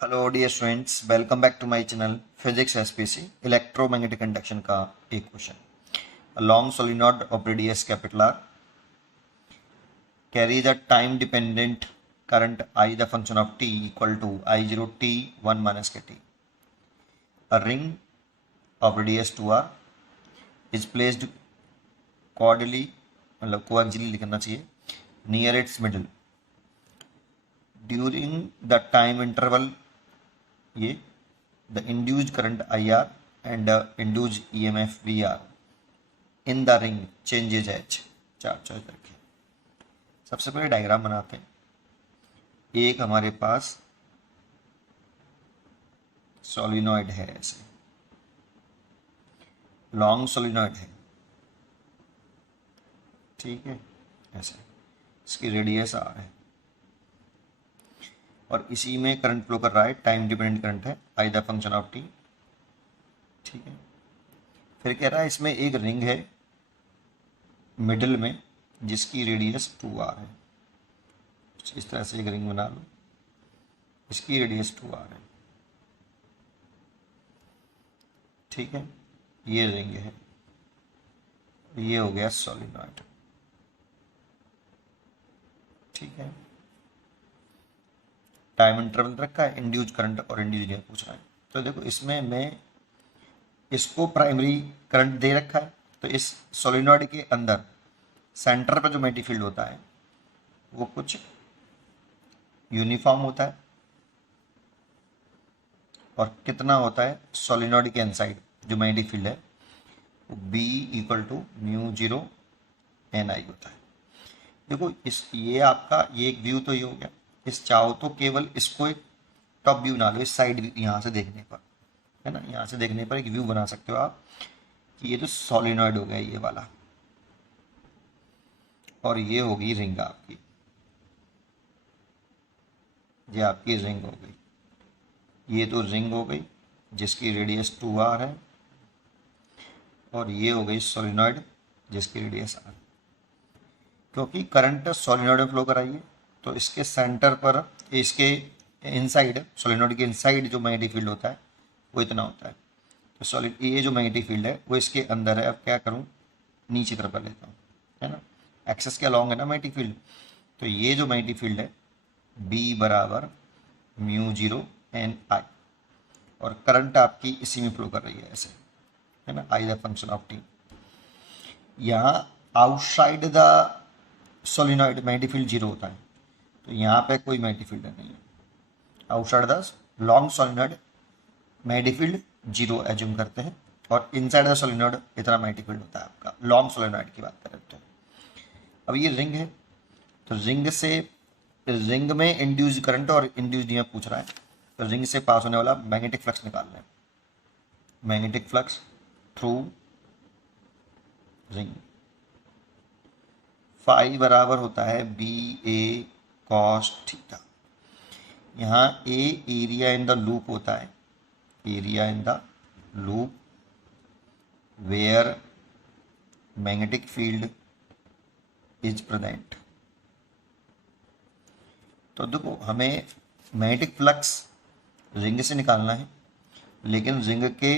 Hello dear students, welcome back to my channel physics SPC. Electromagnetic induction का एक question. A long solenoid of radius capital R carries a time dependent current I the function of t equal to I0 t 1 minus kt. A ring of radius 2r is placed coaxially, मतलब coaxially लिखना चाहिए, near its middle during the time interval ये the induced current IR and induced EMF VR in the ring changes H। चार choice रखिए। सबसे पहले diagram बनाते हैं। एक हमारे पास सोलिनॉइड है, ऐसे लॉन्ग सोलिनॉइड है, ठीक है, ऐसे इसकी रेडियस आर है और इसी में करंट फ्लो कर रहा है, टाइम डिपेंडेंट करंट है, I the function of T, ठीक है। फिर कह रहा है इसमें एक रिंग है मिडिल में जिसकी रेडियस 2r है। इस तरह से एक रिंग बना लो, इसकी रेडियस 2r है, ठीक है। ये रिंग है, ये हो गया सोलिनॉइड, ठीक है। टाइम इंटरवल रखा है, इंड्यूस करंट और इंड्यूस पूछ रहा है। तो देखो इसमें मैं इसको प्राइमरी करंट दे रखा है, तो इस सोलिनॉइड के अंदर सेंटर पर जो मैग्नेटिक फील्ड होता है वो कुछ यूनिफॉर्म होता है और कितना होता है सोलिनॉइड के इनसाइड जो मैग्नेटिक फील्ड है वो B equal to mu 0 NI होता है। देखो ये आपका ये एक व्यू तो ये हो गया। इस चाहो तो केवल इसको एक टॉप व्यू बना लो, इस साइड व्यू, यहाँ से देखने पर, है ना, यहाँ से देखने पर एक व्यू बना सकते हो आप कि ये तो सोलिनॉइड हो गया ये वाला और ये होगी रिंग आपकी, ये आपकी रिंग हो गई। ये तो रिंग हो गई जिसकी रेडियस 2r है और ये हो गई सोलिनॉइड जिसकी रेडियस r। क्योंकि करंट सोलिनॉइड में फ्लो कराइए तो इसके सेंटर पर, इसके इनसाइड, सोलिनॉइड के इनसाइड जो मैग्नेटिक फील्ड होता है वो इतना होता है। तो सॉलिड ये जो मैग्नेटिक फील्ड है वो इसके अंदर है। अब क्या करूँ, नीचे तरफ कर लेता हूँ, है ना, एक्सेस के अलॉन्ग है ना मैग्नेटिक फील्ड। तो ये जो मैग्नेटिक फील्ड है B बराबर म्यू 0 NI और करंट आपकी इसी में फ्लो कर रही है, ऐसे, है ना, I the function of T. यहाँ outside the solenoid magnetic field 0 होता है, तो यहाँ पे कोई मैग्नेटिक फील्ड नहीं है। Outside the long solenoid magnetic field 0 assume करते हैं और इनसाइड द सोलिनॉइड इतना मैग्नेटिक फील्ड होता है आपका, लॉन्ग सोलिनॉइड की बात करें तो। अब ये रिंग है, तो रिंग में इंड्यूस करंट और इंड्यूस ईएमएफ पूछ रहा है, तो रिंग से पास होने वाला मैग्नेटिक फ्लक्स निकालना है। Magnetic flux through ring phi बराबर होता है BA cos थीटा। यहाँ A area in the loop होता है, area in the loop where magnetic field is present. तो देखो हमें मैग्नेटिक फ्लक्स रिंग से निकालना है, लेकिन रिंग के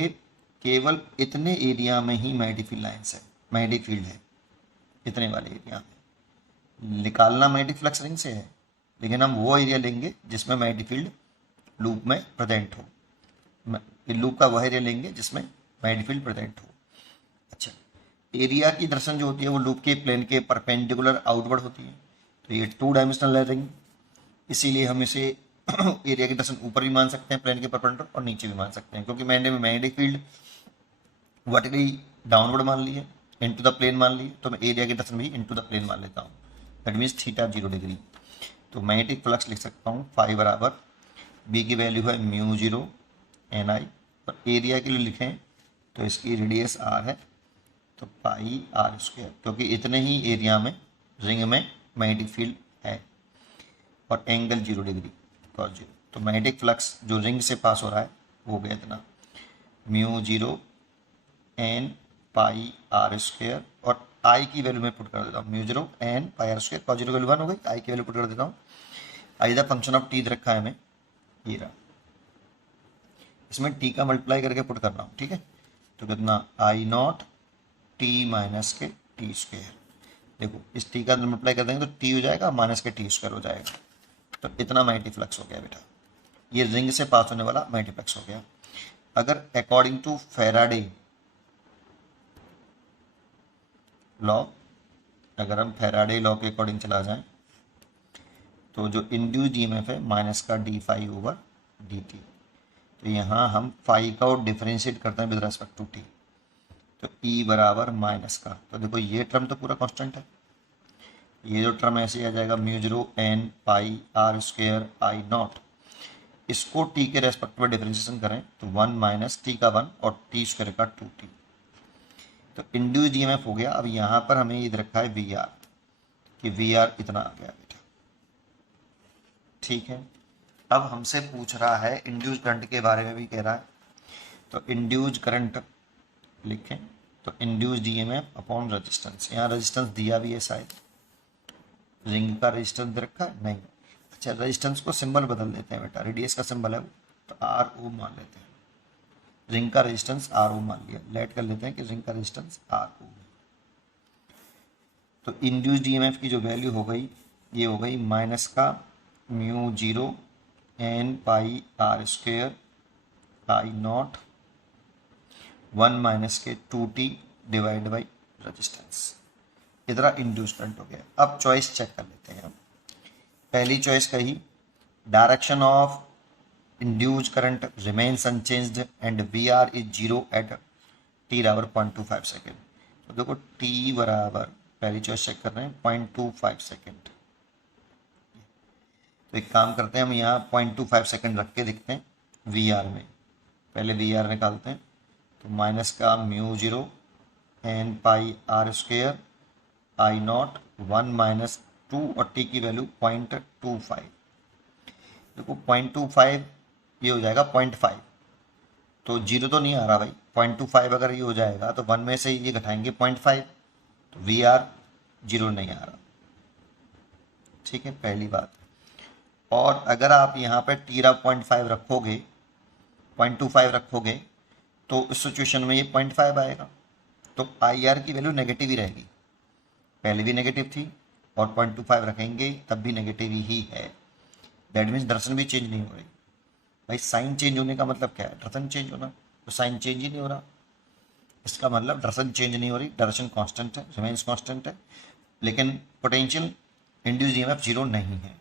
केवल इतने एरिया में ही मैग्नेटिक फील्ड लाइन्स है, मैग्नेटिक फील्ड है इतने वाले एरिया में। निकालना मैग्नेटिक फ्लक्स रिंग से है, लेकिन हम वो एरिया लेंगे जिसमें मैग्नेटिक फील्ड लूप में प्रेजेंट हो। लूप का वह एरिया लेंगे जिसमें मैग्नेटिक फील्ड प्रेजेंट हो। अच्छा, एरिया की दर्शन जो होती है वो लूप के प्लेन के परपेंडिकुलर आउटवर्ड होती है। तो ये 2 डायमेंशनल है रिंग, इसीलिए हम इसे एरिया की दर्शन ऊपर भी मान सकते हैं प्लेन के परपेंडिकुलर और नीचे भी मान सकते हैं, क्योंकि मैंने मैग्नेटिक फील्ड वर्टिकली डाउनवर्ड मान ली है, इनटू द प्लेन मान ली, तो मैं एरिया की दर्शन भी इनटू द प्लेन मान लेता हूँ। That means theta 0 degree. तो मैग्नेटिक फ्लक्स लिख सकता हूँ फाई बराबर B की वैल्यू है म्यू 0 NI और एरिया के लिए लिखें तो इसकी रेडियस r है, तो पाई r², क्योंकि इतने ही एरिया में रिंग में मैग्नेटिक फील्ड है और एंगल 0 डिग्री cos 0। तो मैग्नेटिक फ्लक्स जो रिंग से पास हो रहा है वो हो गया इतना म्यू 0 N पाई r² और I की वैल्यू मैं पुट कर देता हूँ म्यू 0 N पाई r² cos 0 की वैल्यू 1 हो गई, I की वैल्यू पुट कर देता हूँ। I the function of T रखा है हमें, ये रहा, इसमें टी का मल्टीप्लाई करके पुट कर रहा हूँ, ठीक है। तो कितना आई नॉट टी माइनस के टी स्क्वायर। देखो इस टी का मल्टीप्लाई कर देंगे तो टी हो जाएगा माइनस के टी स्क्वायर हो जाएगा। तो इतना मल्टीप्लेक्स हो गया बेटा, ये रिंग से पास होने वाला मल्टीप्लेक्स हो गया। अगर अकॉर्डिंग टू फैराडे लॉ, अगर हम फैराडे लॉ के अकॉर्डिंग चला जाएं तो जो इंड्यूस्ड ईएमएफ है माइनस का D phi over D T. तो यहाँ हम फाई का और डिफरेंशिएट करते हैं विद रेस्पेक्ट टू टी, तो ई बराबर माइनस का, तो देखो ये टर्म तो पूरा कांस्टेंट है, ये जो टर्म ऐसे आ जाएगा mu zero N pi R square I naught, इसको टी के रेस्पेक्ट में डिफरेंशिएशन करें तो 1 माइनस टी का 1 और टी स्क्वायर का 2t। तो इंड्यूस्ड ईएमएफ हो गया। अब यहाँ पर हमें इधर रखा है वी आर, कि वी आर इतना आ गया बेटा, ठीक है। अब हमसे पूछ रहा है इंड्यूस्ड करंट के बारे में भी कह रहा है, तो इंड्यूस्ड करंट लिखें तो इंड्यूस्ड ईएमएफ अपॉन रेजिस्टेंस, यहाँ रेजिस्टेंस दिया भी है शायद, रिंग का रेजिस्टेंस दे रखा है नहीं। अच्छा रेजिस्टेंस को सिंबल बदल देते हैं बेटा, रेडियस का सिंबल है वो, तो आर ओ मान लेते हैं, रिंग का रेजिस्टेंस आर ओ मान लिया, लेट कर लेते हैं कि रिंग का रेजिस्टेंस आर ओ। तो इंड्यूस्ड ईएमएफ की जो वैल्यू हो गई ये हो गई माइनस का mu zero N pi R square I naught 1 minus के 2t डिवाइड बाई रेजिस्टेंस, इतना इंड्यूस्ड करंट हो गया। अब चॉइस चेक कर लेते हैं हम। पहली चॉइस कही direction of induced current remains unchanged and we are is zero at T बराबर 0.25 सेकेंड। तो देखो टी बराबर पहली चॉइस चेक कर रहे हैं 0.25 सेकेंड। तो एक काम करते हैं हम यहाँ 0.25 सेकेंड रख के देखते हैं वी आर में, पहले वी आर निकालते हैं। तो माइनस का mu zero N pi R square I naught 1 minus 2 और टी की वैल्यू 0.25। देखो 0.25 ये हो जाएगा 0.5, तो जीरो तो नहीं आ रहा भाई, 0.25 अगर ये हो जाएगा तो 1 में से ये घटाएंगे 0.5, तो वी आर जीरो नहीं आ रहा, ठीक है पहली बात। और अगर आप यहाँ पे टी 0.5 रखोगे 0.25 रखोगे तो इस सिचुएशन में ये 0.5 आएगा, तो आई आर की वैल्यू नेगेटिव ही रहेगी, पहले भी नेगेटिव थी और 0.25 रखेंगे तब भी नेगेटिव ही है। दैट मीन्स डायरेक्शन भी चेंज नहीं हो रही भाई, साइन चेंज होने का मतलब क्या है, डायरेक्शन चेंज होना, तो साइन चेंज ही नहीं हो रहा, इसका मतलब डायरेक्शन चेंज नहीं हो रही, डायरेक्शन कांस्टेंट है, रिमेन्स कांस्टेंट है, लेकिन पोटेंशियल इंड्यूस्ड ईएमएफ जीरो नहीं है।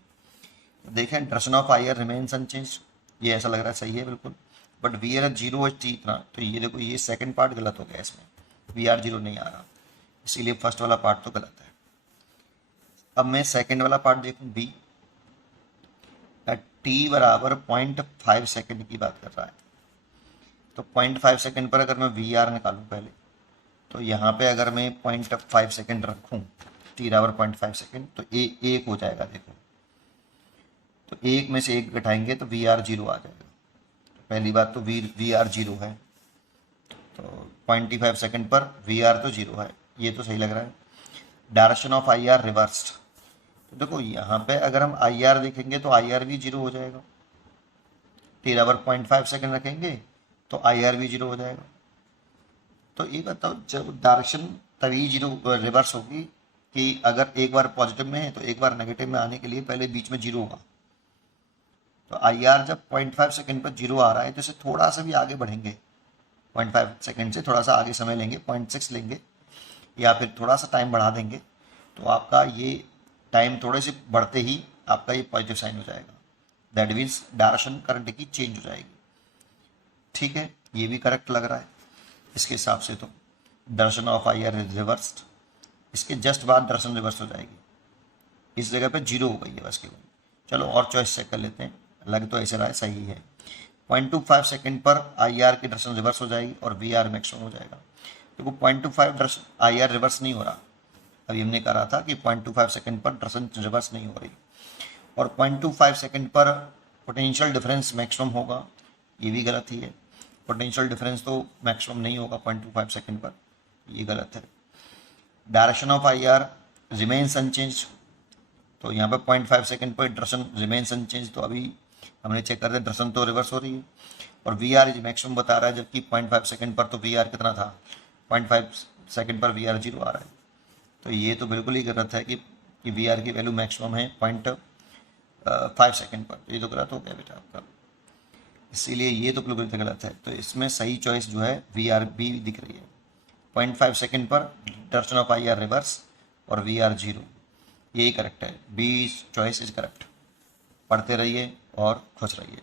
देखें direction of I R remains unchange, ये ऐसा लग रहा है सही है बिल्कुल, but we are zero T इतना, तो ये देखो ये सेकंड पार्ट गलत हो गया, इसमें वी आर जीरो नहीं आ रहा, इसीलिए फर्स्ट वाला पार्ट तो गलत है। अब मैं सेकंड वाला पार्ट देखूं बी, टी बराबर 0.5 सेकेंड की बात कर रहा है, तो 0.5 सेकेंड पर अगर मैं वी आर निकालूं पहले, तो यहाँ पे अगर मैं 0.5 सेकेंड रखूं टी बराबर 0.5 सेकेंड, तो एक हो जाएगा, देखो तो एक में से एक घटाएंगे तो वी आर जीरो आ जाएगा। तो पहली बात तो वी आर जीरो है, तो 0.5 सेकेंड पर वी आर तो जीरो है, ये तो सही लग रहा है। Direction of I are reversed, तो देखो यहाँ पे अगर हम आई आर देखेंगे तो आई आर भी जीरो हो जाएगा, टी बराबर 0.5 सेकेंड रखेंगे तो आई आर भी जीरो हो जाएगा। तो ये बताओ जब डायरेक्शन तभी जीरो रिवर्स होगी कि अगर एक बार पॉजिटिव में है तो एक बार नेगेटिव में आने के लिए पहले बीच में जीरो होगा। तो आई आर जब 0.5 सेकेंड पर जीरो आ रहा है तो इसे थोड़ा सा भी आगे बढ़ेंगे, 0.5 सेकेंड से थोड़ा सा आगे समय लेंगे, 0.6 लेंगे या फिर थोड़ा सा टाइम बढ़ा देंगे, तो आपका ये टाइम थोड़े से बढ़ते ही आपका ये पॉजिटिव साइन हो जाएगा, दैट मीन्स डायरेक्शन करंट की चेंज हो जाएगी, ठीक है ये भी करेक्ट लग रहा है इसके हिसाब से। तो direction of I are is reversed, इसके जस्ट बाद डायरेक्शन रिवर्स हो जाएगी, इस जगह पे जीरो हो गई है बस केवल। चलो और चॉइस चेक कर लेते हैं, लग तो ऐसे रहा है सही है, 0.25 सेकेंड पर आई आर की डायरेक्शन रिवर्स हो जाएगी और वी आर मैक्सिमम हो जाएगा। देखो 0.25 डायरेक्शन आई आर रिवर्स नहीं हो रहा, अभी हमने कहा था कि 0.25 सेकेंड पर डायरेक्शन रिवर्स नहीं हो रही, और 0.25 सेकेंड पर पोटेंशियल डिफरेंस मैक्सिमम होगा, ये भी गलत ही है, पोटेंशियल डिफरेंस तो मैक्सिमम नहीं होगा 0.25 सेकेंड पर, ये गलत है। Direction of I R remains unchange, तो यहाँ पर 0.5 सेकेंड पर डायरेक्शन रिमेन्स अनचेंज, तो अभी हमने चेक कर दिया दर्शन तो रिवर्स हो रही है, और वी आर इज मैक्सिमम बता रहा है, जबकि 0.5 सेकंड पर तो वी आर कितना था, 0.5 सेकंड पर वी आर 0 आ रहा है। तो ये तो बिल्कुल ही गलत है कि वी आर की वैल्यू मैक्सिमम है 0.5 सेकंड पर, ये तो गलत हो गया बेटा आपका, इसीलिए ये तो बिल्कुल गलत है। तो इसमें सही चॉइस जो है वी आर बी दिख रही है, 0.5 सेकंड पर डर्शन ऑफ आई आर रिवर्स और वी आर 0, यही करेक्ट है, बी चॉइस इज करेक्ट। पढ़ते रहिए और खुश रहिए।